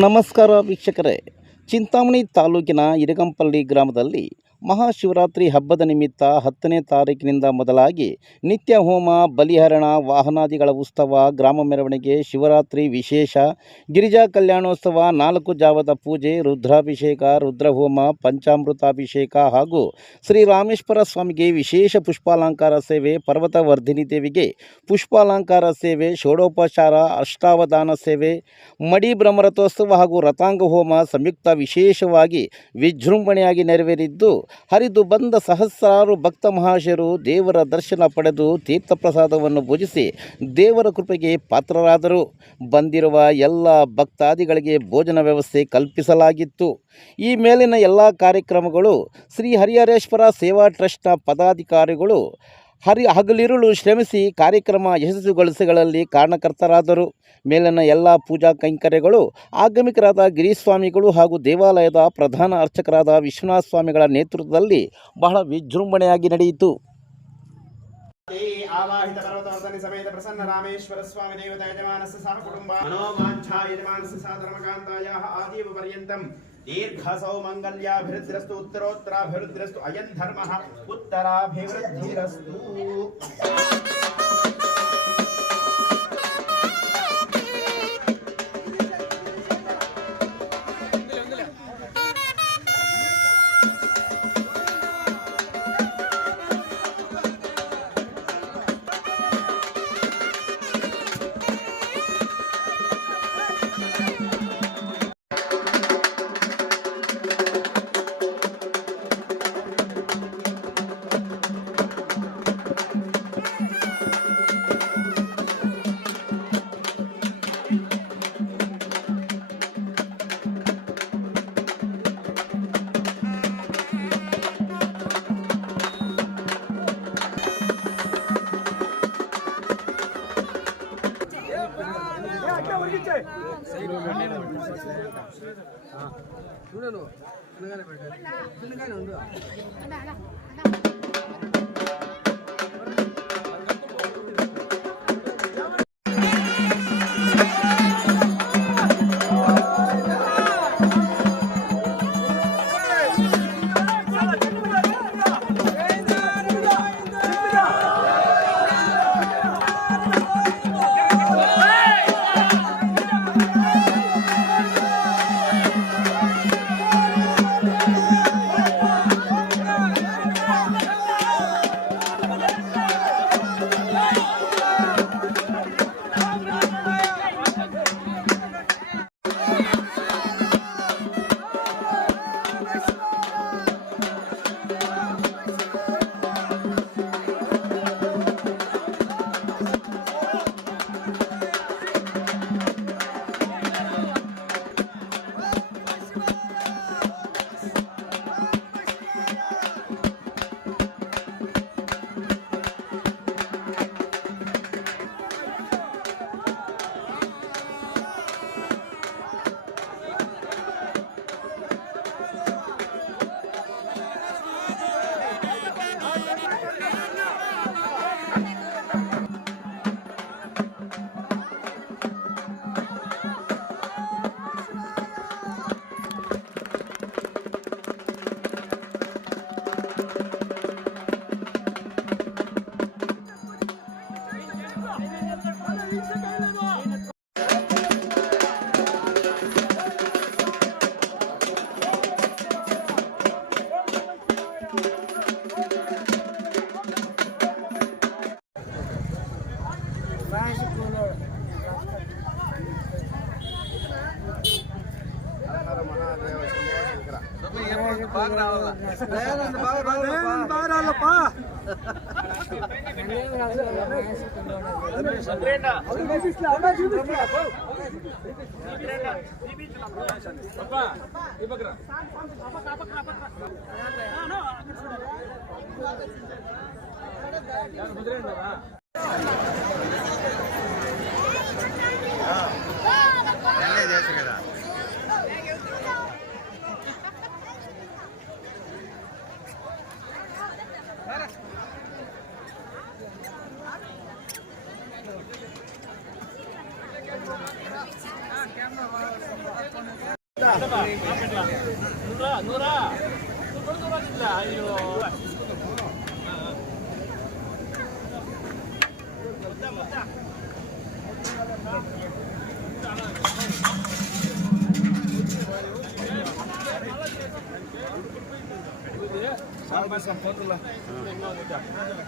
ನಮಸ್ಕಾರ ವೀಕ್ಷಕರೇ, ಚಿಂತಾಮಣಿ ತಾಲೂಕಿನ ಇರಗಂಪಲ್ಲಿ ಗ್ರಾಮದಲ್ಲಿ ಮಹಾಶಿವರಾತ್ರಿ ಹಬ್ಬದ ನಿಮಿತ್ತ 10ನೇ ತಾರೀಕಿನಿಂದ ಮೊದಲಾಗಿ ನಿತ್ಯ ಹೋಮ, ಬಲಿಹರಣ, ವಾಹನಾದಿಗಳ ಉತ್ಸವ, ಗ್ರಾಮ ಮೆರವಣಿಗೆ, ಶಿವರಾತ್ರಿ ವಿಶೇಷ, ಗಿರಿಜಾ ಕಲ್ಯಾಣೋತ್ಸವ, 4 ಜಾವದ ಪೂಜೆ, ರುದ್ರಾಭಿಷೇಕ, ರುದ್ರಹೋಮ, ಪಂಚಾಮೃತಾಭಿಷೇಕ ಹಾಗೂ ಶ್ರೀರಾಮೇಶ್ವರ ಸ್ವಾಮಿಗೆ ವಿಶೇಷ ಪುಷ್ಪಾಲಂಕಾರ ಸೇವೆ, ಪರ್ವತವರ್ಧಿನಿ ದೇವಿಗೆ ಪುಷ್ಪಾಲಂಕಾರ ಸೇವೆ, ಷೋಡೋಪಚಾರ, ಅಷ್ಟಾವಧಾನ ಸೇವೆ, ಮಡಿ ಬ್ರಹ್ಮರಥೋತ್ಸವ ಹಾಗೂ ರಥಾಂಗ ಹೋಮ ಸಂಯುಕ್ತ ವಿಶೇಷವಾಗಿ ವಿಜೃಂಭಣೆಯಾಗಿ ನೆರವೇರಿದ್ದು, ಹರಿದು ಬಂದ ಸಹಸ್ರಾರು ಭಕ್ತ ಮಹಾಶಯರು ದೇವರ ದರ್ಶನ ಪಡೆದು ತೀರ್ಥಪ್ರಸಾದವನ್ನು ಭುಜಿಸಿ ದೇವರ ಕೃಪೆಗೆ ಪಾತ್ರರಾದರು. ಬಂದಿರುವ ಎಲ್ಲ ಭಕ್ತಾದಿಗಳಿಗೆ ಭೋಜನ ವ್ಯವಸ್ಥೆ ಕಲ್ಪಿಸಲಾಗಿತ್ತು. ಈ ಮೇಲಿನ ಎಲ್ಲ ಕಾರ್ಯಕ್ರಮಗಳು ಶ್ರೀ ಹರಿಹರೇಶ್ವರ ಸೇವಾ ಟ್ರಸ್ಟ್ನ ಪದಾಧಿಕಾರಿಗಳು ಹಗಲಿರುಳು ಶ್ರಮಿಸಿ ಕಾರ್ಯಕ್ರಮ ಯಶಸ್ವಿಗೊಳಿಸುವಲ್ಲಿ ಕಾರಣಕರ್ತರಾದರು. ಮೇಲಿನ ಎಲ್ಲ ಪೂಜಾ ಕೈಂಕರ್ಯಗಳು ಆಗಮಿಕರಾದ ಗಿರಿಸ್ವಾಮಿಗಳು ಹಾಗೂ ದೇವಾಲಯದ ಪ್ರಧಾನ ಅರ್ಚಕರಾದ ವಿಶ್ವನಾಥ ಸ್ವಾಮಿಗಳ ನೇತೃತ್ವದಲ್ಲಿ ಬಹಳ ವಿಜೃಂಭಣೆಯಾಗಿ ನಡೆಯಿತು. ಆವಾಹಿತ ಪರ್ವತವರ್ಧನಿ ಸಮೇತ ಪ್ರಸನ್ನ ರಾಮೇಶ್ವರ ಸ್ವಾಮಿ ದೇವತಾ ಯಜಮಾನಸ್ಯ ಸಹ ಕುಟುಂಬ ಮನೋವಾಂಛಾ ಯಜಮಾನಸ್ಯ ಸಹ ಧರ್ಮಕಾಂತಾಯಾಃ ಆದೀವ ಪರ್ಯಂತಂ ದೀರ್ಘಸೌ ಮಂಗಲ್ಯಾಭಿವೃದ್ಧಿರಸ್ತು ಉತ್ತರೋತ್ತರಾಭಿವೃದ್ಧಿರಸ್ತು ಅಯಂ ಧರ್ಮಃ ಉತ್ತರಾಭಿವೃದ್ಧಿರಸ್ತು. చూడను ఉండు.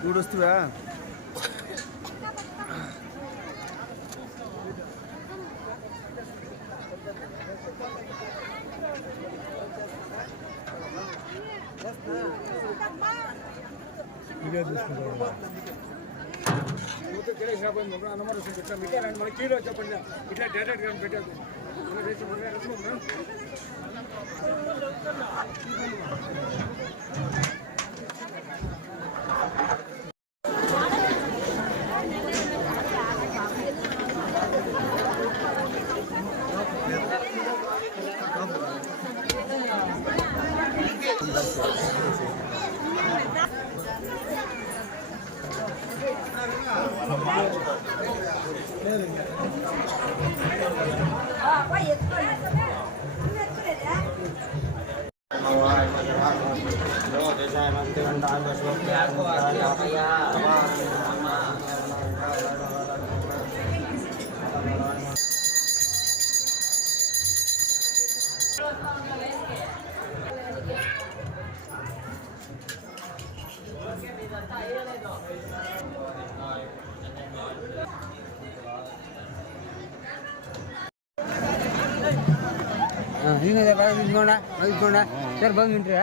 ಕೂಡಿಸ್ತೀವ ಸರ್ ಬಂದ್ಬಿಟ್ರಿ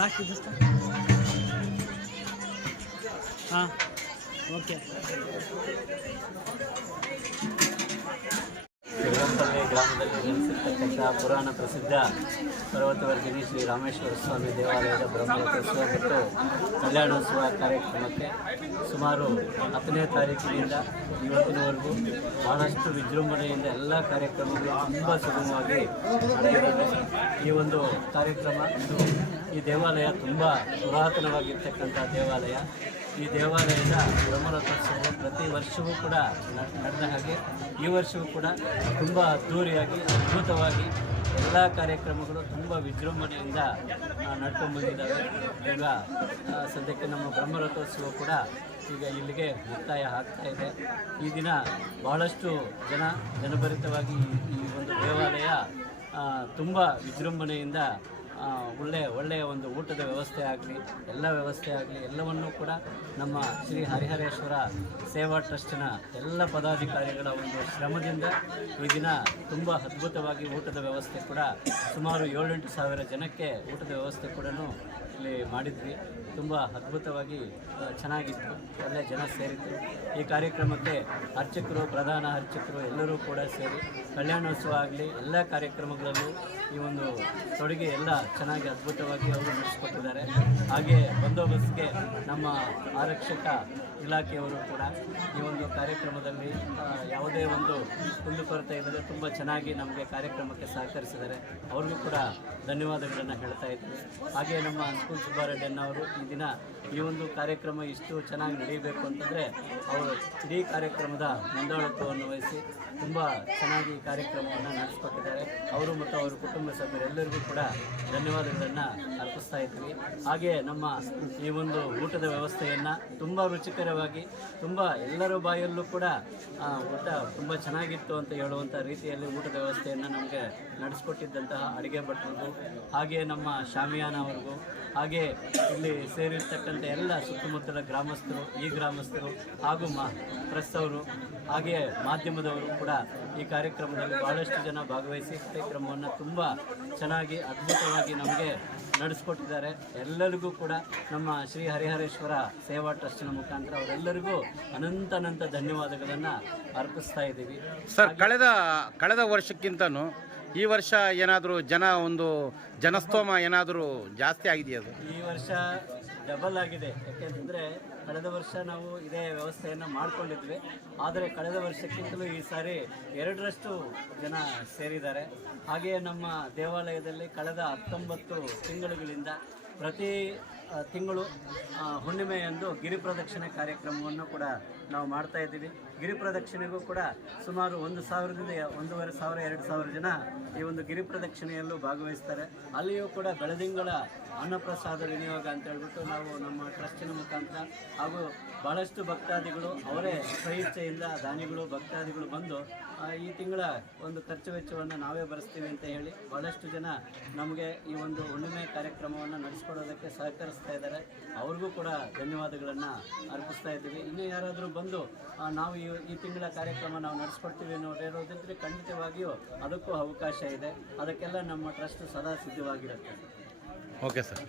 ಲಾಸ್ಟ್ ಇದು ಹಾಂ ಓಕೆ. ಇರಗಂಪಲ್ಲಿ ಗ್ರಾಮದಲ್ಲಿ ನೆಲೆಸಿರ್ತಕ್ಕಂಥ ಪುರಾಣ ಪ್ರಸಿದ್ಧ ಪರ್ವತವರ್ಗಿನಿ ಶ್ರೀ ರಾಮೇಶ್ವರ ಸ್ವಾಮಿ ದೇವಾಲಯದ ಬ್ರಹ್ಮರಥೋತ್ಸವ ಮತ್ತು ಕಲ್ಯಾಣೋತ್ಸವ ಕಾರ್ಯಕ್ರಮಕ್ಕೆ ಸುಮಾರು 10ನೇ ತಾರೀಕಿನಿಂದ ಇವತ್ತಿನವರೆಗೂ ಬಹಳಷ್ಟು ವಿಜೃಂಭಣೆಯಿಂದ ಎಲ್ಲ ಕಾರ್ಯಕ್ರಮಗಳು ತುಂಬ ಸುಗಮವಾಗಿ ನಡೆದಿದೆ. ಈ ಒಂದು ಕಾರ್ಯಕ್ರಮ ಈ ದೇವಾಲಯ ತುಂಬ ಪುರಾತನವಾಗಿರ್ತಕ್ಕಂಥ ದೇವಾಲಯ. ಈ ದೇವಾಲಯದ ಬ್ರಹ್ಮರಥೋತ್ಸವ ಪ್ರತಿ ವರ್ಷವೂ ಕೂಡ ನಡೆದ ಹಾಗೆ ಈ ವರ್ಷವೂ ಕೂಡ ತುಂಬ ಅದ್ಧೂರಿಯಾಗಿ ಅದ್ಭುತವಾಗಿ ಎಲ್ಲ ಕಾರ್ಯಕ್ರಮಗಳು ತುಂಬ ವಿಜೃಂಭಣೆಯಿಂದ ನಡ್ಕೊಂಡು ಬಂದಿದ್ದಾವೆ. ಈಗ ಸದ್ಯಕ್ಕೆ ನಮ್ಮ ಬ್ರಹ್ಮರಥೋತ್ಸವ ಕೂಡ ಈಗ ಇಲ್ಲಿಗೆ ಮುಕ್ತಾಯ ಆಗ್ತಾ ಇದೆ. ಈ ದಿನ ಬಹಳಷ್ಟು ಜನಭರಿತವಾಗಿ ಈ ಒಂದು ದೇವಾಲಯ ತುಂಬ ವಿಜೃಂಭಣೆಯಿಂದ ಒಳ್ಳೆಯ ಒಂದು ಊಟದ ವ್ಯವಸ್ಥೆ ಆಗಲಿ, ಎಲ್ಲ ವ್ಯವಸ್ಥೆ ಆಗಲಿ, ಎಲ್ಲವನ್ನೂ ಕೂಡ ನಮ್ಮ ಶ್ರೀ ಹರಿಹರೇಶ್ವರ ಸೇವಾ ಟ್ರಸ್ಟಿನ ಎಲ್ಲ ಪದಾಧಿಕಾರಿಗಳ ಒಂದು ಶ್ರಮದಿಂದ ಈ ದಿನ ತುಂಬ ಅದ್ಭುತವಾಗಿ ಊಟದ ವ್ಯವಸ್ಥೆ ಕೂಡ ಸುಮಾರು 7-8 ಸಾವಿರ ಜನಕ್ಕೆ ಊಟದ ವ್ಯವಸ್ಥೆ ಕೂಡ ಇಲ್ಲಿ ಮಾಡಿದ್ವಿ. ತುಂಬ ಅದ್ಭುತವಾಗಿ ಚೆನ್ನಾಗಿತ್ತು, ಒಳ್ಳೆಯ ಜನ ಸೇರಿದ್ರು. ಈ ಕಾರ್ಯಕ್ರಮಕ್ಕೆ ಅರ್ಚಕರು, ಪ್ರಧಾನ ಅರ್ಚಕರು ಎಲ್ಲರೂ ಕೂಡ ಸೇರಿ ಕಲ್ಯಾಣೋತ್ಸವ ಆಗಲಿ ಎಲ್ಲ ಕಾರ್ಯಕ್ರಮಗಳಲ್ಲೂ ಈ ಒಂದು ತೊಡುಗೆ ಎಲ್ಲ ಚೆನ್ನಾಗಿ ಅದ್ಭುತವಾಗಿ ಅವರು ನಡೆಸಿಕೊಟ್ಟಿದ್ದಾರೆ. ಹಾಗೆ ಬಂದೋಬಸ್ತ್ಗೆ ನಮ್ಮ ಆರಕ್ಷಕ ಇಲಾಖೆಯವರು ಕೂಡ ಈ ಒಂದು ಕಾರ್ಯಕ್ರಮದಲ್ಲಿ ಯಾವುದೇ ಒಂದು ಕುಂದುಕೊರತೆ ಇಲ್ಲದೆ ತುಂಬ ಚೆನ್ನಾಗಿ ನಮಗೆ ಕಾರ್ಯಕ್ರಮಕ್ಕೆ ಸಹಕರಿಸಿದ್ದಾರೆ. ಅವ್ರಿಗೂ ಕೂಡ ಧನ್ಯವಾದಗಳನ್ನು ಹೇಳ್ತಾ ಇದ್ದೀವಿ. ಹಾಗೆ ನಮ್ಮ ಅನ್ಕುಲ್ ಸುಬ್ಬಾರೆಡ್ಡಿಯವರು ಈ ದಿನ ಈ ಒಂದು ಕಾರ್ಯಕ್ರಮ ಇಷ್ಟು ಚೆನ್ನಾಗಿ ನಡೆಯಬೇಕು ಅಂತಂದರೆ ಅವರು ಇಡೀ ಕಾರ್ಯಕ್ರಮದ ಮುಂದಾಳತ್ವವನ್ನು ವಹಿಸಿ ತುಂಬ ಚೆನ್ನಾಗಿ ಈ ಕಾರ್ಯಕ್ರಮವನ್ನು ನಡೆಸಿಕೊಟ್ಟಿದ್ದಾರೆ. ಅವರು ಮತ್ತು ಅವರ ಕುಟುಂಬ ಸಭ್ಯರೆಲ್ಲರಿಗೂ ಕೂಡ ಧನ್ಯವಾದಗಳನ್ನು ಅರ್ಪಿಸ್ತಾ ಇದ್ದೀವಿ. ಹಾಗೆ ನಮ್ಮ ಈ ಒಂದು ಊಟದ ವ್ಯವಸ್ಥೆಯನ್ನು ತುಂಬ ರುಚಿಕರವಾಗಿ, ತುಂಬ ಎಲ್ಲರ ಬಾಯಲ್ಲೂ ಕೂಡ ಊಟ ತುಂಬ ಚೆನ್ನಾಗಿತ್ತು ಅಂತ ಹೇಳುವಂಥ ರೀತಿಯಲ್ಲಿ ಊಟದ ವ್ಯವಸ್ಥೆಯನ್ನು ನಮಗೆ ನಡೆಸಿಕೊಟ್ಟಿದ್ದಂತಹ ಅಡುಗೆ ಭಟ್ರಿಗೂ, ಹಾಗೆ ನಮ್ಮ ಶಾಮಿಯಾನ ಅವ್ರಿಗೂ, ಹಾಗೆ ಇಲ್ಲಿ ಸೇರಿರ್ತಕ್ಕಂಥ ಎಲ್ಲ ಸುತ್ತಮುತ್ತಲ ಗ್ರಾಮಸ್ಥರು, ಈ ಗ್ರಾಮಸ್ಥರು ಹಾಗೂ ಪ್ರೆಸ್ ಅವರು, ಹಾಗೆ ಮಾಧ್ಯಮದವರು ಕೂಡ ಈ ಕಾರ್ಯಕ್ರಮದಲ್ಲಿ ಭಾಳಷ್ಟು ಜನ ಭಾಗವಹಿಸಿ ಕಾರ್ಯಕ್ರಮವನ್ನು ತುಂಬ ಚೆನ್ನಾಗಿ ಅದ್ಭುತವಾಗಿ ನಮಗೆ ನಡೆಸ್ಕೊಟ್ಟಿದ್ದಾರೆ. ಎಲ್ಲರಿಗೂ ಕೂಡ ನಮ್ಮ ಶ್ರೀ ಹರಿಹರೇಶ್ವರ ಸೇವಾ ಟ್ರಸ್ಟಿನ ಮುಖಾಂತರ ಅವರೆಲ್ಲರಿಗೂ ಅನಂತ ಧನ್ಯವಾದಗಳನ್ನು ಅರ್ಪಿಸ್ತಾ ಇದ್ದೀವಿ. ಸರ್, ಕಳೆದ ವರ್ಷಕ್ಕಿಂತನೂ ಈ ವರ್ಷ ಏನಾದರೂ ಜನಸ್ತೋಮ ಏನಾದರೂ ಜಾಸ್ತಿ ಆಗಿದೆಯಾ? ಅದು ಈ ವರ್ಷ ಡಬಲ್ ಆಗಿದೆ. ಯಾಕೆಂತಂದರೆ ಕಳೆದ ವರ್ಷ ನಾವು ಇದೇ ವ್ಯವಸ್ಥೆಯನ್ನು ಮಾಡಿಕೊಂಡಿದ್ವಿ. ಆದರೆ ಕಳೆದ ವರ್ಷಕ್ಕಿಂತಲೂ ಈ ಸಾರಿ 2ರಷ್ಟು ಜನ ಸೇರಿದ್ದಾರೆ. ಹಾಗೆಯೇ ನಮ್ಮ ದೇವಾಲಯದಲ್ಲಿ ಕಳೆದ 19 ತಿಂಗಳುಗಳಿಂದ ಪ್ರತಿ ತಿಂಗಳು ಹುಣ್ಣಿಮೆಯಂದು ಗಿರಿ ಪ್ರದಕ್ಷಿಣೆ ಕಾರ್ಯಕ್ರಮವನ್ನು ಕೂಡ ನಾವು ಮಾಡ್ತಾ ಇದ್ದೀವಿ. ಗಿರಿ ಪ್ರದಕ್ಷಿಣೆಗೂ ಕೂಡ ಸುಮಾರು 1,000ರಿಂದ 1,500 2,000 ಜನ ಈ ಒಂದು ಗಿರಿ ಪ್ರದಕ್ಷಿಣೆಯಲ್ಲೂ ಭಾಗವಹಿಸ್ತಾರೆ. ಅಲ್ಲಿಯೂ ಕೂಡ ಬೆಳದಿಂಗಳ ಅನ್ನಪ್ರಸಾದ ವಿನಿಯೋಗ ಅಂತ ಹೇಳ್ಬಿಟ್ಟು ನಾವು ನಮ್ಮ ಟ್ರಸ್ಟಿನ ಮುಖಾಂತರ ಹಾಗೂ ಭಾಳಷ್ಟು ಭಕ್ತಾದಿಗಳು ಅವರೇ ಸ್ವಇಚ್ಛೆಯಿಂದ ದಾನಿಗಳು ಭಕ್ತಾದಿಗಳು ಬಂದು ಈ ತಿಂಗಳ ಒಂದು ಖರ್ಚು ವೆಚ್ಚವನ್ನು ನಾವೇ ಭರಿಸ್ತೀವಿ ಅಂತ ಹೇಳಿ ಭಾಳಷ್ಟು ಜನ ನಮಗೆ ಈ ಒಂದು ಹುಣ್ಣಿಮೆ ಕಾರ್ಯಕ್ರಮವನ್ನು ನಡೆಸ್ಕೊಡೋದಕ್ಕೆ ಸಹಕರಿಸ್ತಾ ಇದ್ದಾರೆ. ಅವ್ರಿಗೂ ಕೂಡ ಧನ್ಯವಾದಗಳನ್ನು ಅರ್ಪಿಸ್ತಾ ಇದ್ದೀವಿ. ಇನ್ನೂ ಯಾರಾದರೂ ಬಂದು ನಾವು ಈ ತಿಂಗಳ ಕಾರ್ಯಕ್ರಮ ನಾವು ನಡೆಸ್ಕೊಡ್ತೀವಿ ಅನ್ನೋದಿದ್ರೆ ಖಂಡಿತವಾಗಿಯೂ ಅದಕ್ಕೂ ಅವಕಾಶ ಇದೆ. ಅದಕ್ಕೆಲ್ಲ ನಮ್ಮ ಟ್ರಸ್ಟ್ ಸದಾ ಸಿದ್ಧವಾಗಿರುತ್ತೆ. Okay sir.